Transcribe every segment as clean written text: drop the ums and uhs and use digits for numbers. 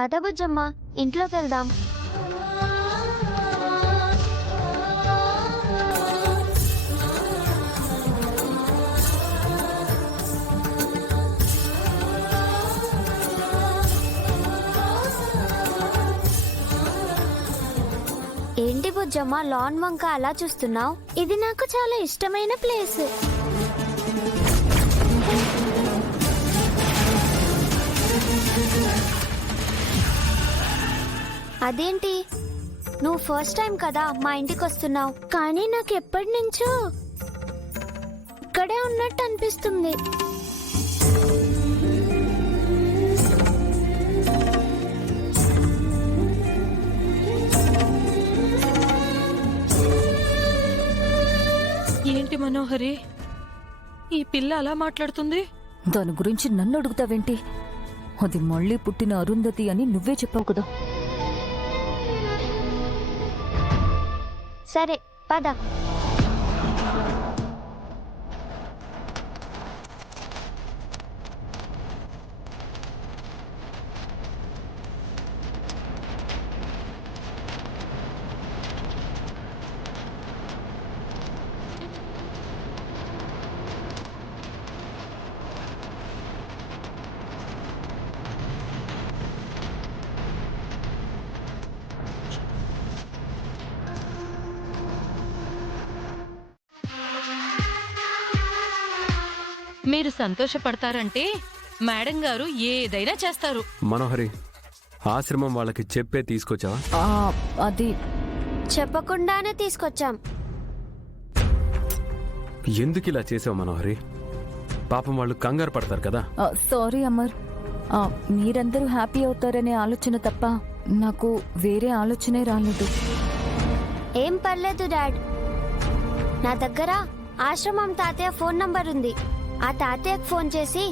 పద బుజ్జమ్మ, ఇంట్లోకి వెళ్దాం. ఏంటి బుజ్జమ్మ లాన్ వంక అలా చూస్తున్నావు? ఇది నాకు చాలా ఇష్టమైన ప్లేస్. అదేంటి, నువ్వు ఫస్ట్ టైం కదా మా ఇంటికి వస్తున్నావు, కానీ నాకు ఎప్పటి నుంచో ఇక్కడే ఉన్నట్టు అనిపిస్తుంది. ఏంటి మనోహరి, ఈ పిల్ల అలా మాట్లాడుతుంది? దాని గురించి నన్ను అడుగుతావేంటి? అది మళ్ళీ పుట్టిన అరుంధతి అని నువ్వే చెప్పావు కదా. సరే పద. మీరు సంతోషపడతారంటే మేడం గారు ఏదైనా చేస్తారు. మనోహరి, ఆశ్రమం వాళ్ళకి చెప్పే తీసుకొచ్చావా? అది చెప్పకుండానే తీసుకొచ్చాం. ఎందుకు ఇలా చేసావు మనోహరి? పాపం వాళ్ళు కంగారు పడతారు కదా. సారీ అమర్, మీరందరూ హ్యాపీ అవుతారనే ఆలోచన తప్ప నాకు వేరే ఆలోచనే రాలేదు. ఏం పర్లేదు డాడ్, నా దగ్గర ఆశ్రమం తాతయ్య ఫోన్ నంబర్ ఉంది. ఆ తాతయ్యకు ఫోన్ చేసి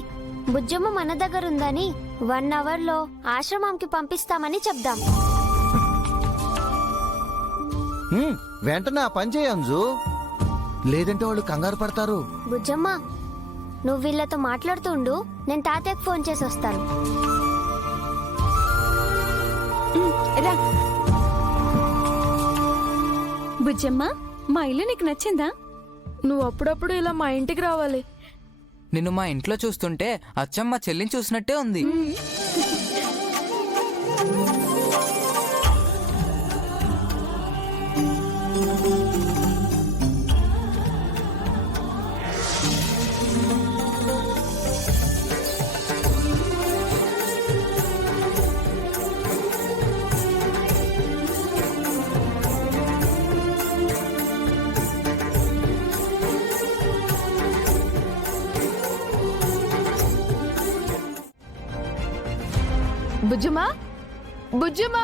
బుజ్జమ్మ మన దగ్గర ఉందని 1 అవర్లో ఆశ్రమంకి పంపిస్తామని చెప్దాం. వెంటనే ఆ పని చేయి అంజు, లేదంటే వాళ్ళు కంగారు పడతారు. బుజ్జమ్మ, నువ్వు వీళ్ళతో మాట్లాడుతూ ఉండు, నేను తాతయ్యకు ఫోన్ చేసి వస్తాను. బుజ్జమ్మ, మా ఇల్లు నీకు నచ్చిందా? నువ్వు అప్పుడప్పుడు ఇలా మా ఇంటికి రావాలి. నిన్ను మా ఇంట్లో చూస్తుంటే అచ్చమ్మ చెల్లిని చూసినట్టే ఉంది. బుజ్జమ్మా, బుజ్జమ్మా.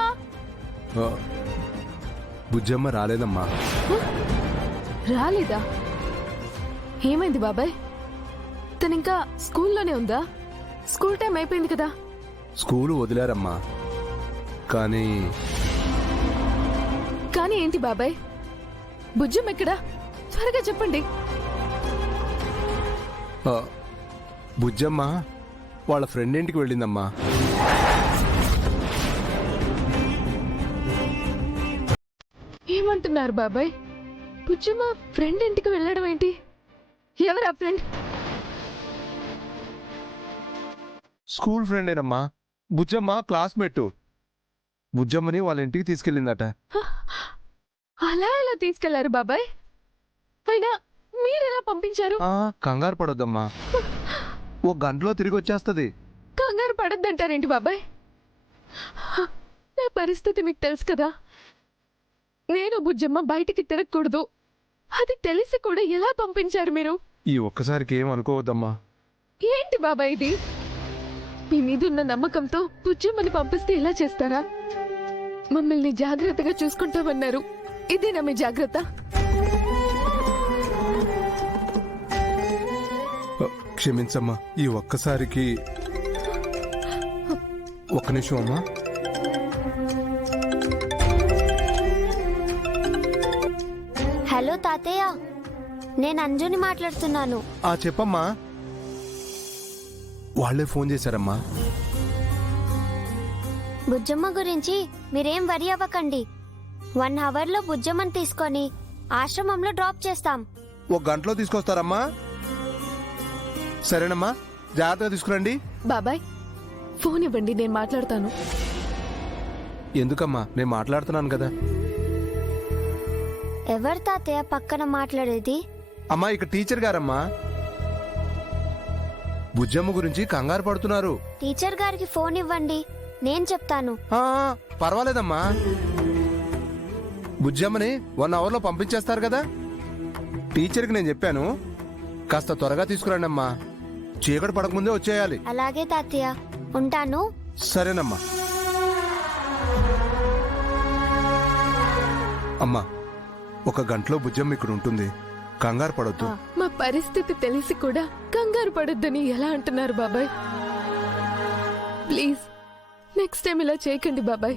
బుజ్జమ్మ రాలేదమ్మా. రాలేదా? ఏమైంది బాబాయ్? తను ఇంకా స్కూల్లోనే ఉందా? స్కూల్ టైం అయిపోయింది కదా. స్కూలు వదిలారమ్మా. కానీ కానీ ఏంటి బాబాయ్? బుజ్జమ్మ ఎక్కడా? త్వరగా చెప్పండి. బుజ్జమ్మ వాళ్ళ ఫ్రెండ్ ఇంటికి వెళ్ళిందమ్మా. ఏమంటున్నారు బాబాయ్? బుజ్జమ్మ ఫ్రెండ్ ఇంటికి వెళ్ళడం ఏంటి? ఎవరా ఫ్రెండ్? స్కూల్ ఫ్రెండేనమ్మా. బుజ్జమ్మ క్లాస్మేట్. బుజ్జమ్మని వాళ్ళ ఇంటికి తీసుకెళ్ళిందట. అలా ఎలా తీసుకెళ్లారు బాబాయ్? అయినా మీరెలా పంపించారు? కంగారు పడొద్దమ్మా, 1 గంటలో తిరిగి వచ్చేస్తుంది. కంగారు పడద్దంటారేంటి బాబాయ్? నా పరిస్థితి మీకు తెలుసు కదా. నేను బుజ్జమ్మ బయటికి తిరగకూడదు, అది తెలిసి కూడా ఎలా పంపించారు మీరు? ఈ ఒక్కసారికి ఏం అనుకోవద్దమ్మా. ఏంటి బాబాయ్ ఇది? మీ మీద ఉన్న నమ్మకంతో బుజ్జమ్మని పంపిస్తే ఎలా చేస్తారా? మమ్మల్ని జాగ్రత్తగా చూసుకుంటామన్నారు, ఇదేనా మీ జాగ్రత్త? క్షమించమ్మా, ఈ ఒక్కసారికి. ఒక్క నిమిషం అమ్మా. హలో తాతయ్య, నేను అంజుని మాట్లాడుతున్నాను. చెప్పమ్మా. వాళ్ళే ఫోన్ చేశారమ్మా. బుజ్జమ్మ గురించి మీరేం వరి అవ్వకండి. 1 అవర్లో బుజ్జమ్మని తీసుకొని ఆశ్రమంలో డ్రాప్ చేస్తాం. ఒక గంటలో తీసుకొస్తారమ్మా? సరేనమ్మా, జాగ్రత్తగా తీసుకురండి. బాబాయ్ ఫోన్ ఇవ్వండి, నేను మాట్లాడతాను. ఎందుకమ్మా, నేను మాట్లాడుతున్నాను కదా. ఎవరు తాతయ్య పక్కన మాట్లాడేది? అమ్మా, ఇక టీచర్ గారమ్మా. బుజ్జమ్మ గురించి కంగారు పడుతున్నారు. టీచర్ గారికి ఫోన్ ఇవ్వండి, నేను చెప్తాను. ఆ, పర్వాలేదమ్మా. బుజ్జమ్మని 1 అవర్లో పంపించేస్తారు కదా. టీచర్కి నేను చెప్పాను, కాస్త త్వరగా తీసుకురండి అమ్మా. చీకటి పడకముందే వచ్చేయాలి. అలాగే తాతయ్య, ఉంటాను. సరేనమ్మా. అమ్మా, 1 గంటలో బుజ్జమ్మ ఇక్కడ ఉంటుంది, కంగారు పడొద్దు. మా పరిస్థితి తెలిసి కూడా కంగారు పడొద్దని ఎలా అంటున్నారు బాబాయ్? ప్లీజ్ నెక్స్ట్ టైం ఇలా చేయకండి బాబాయ్.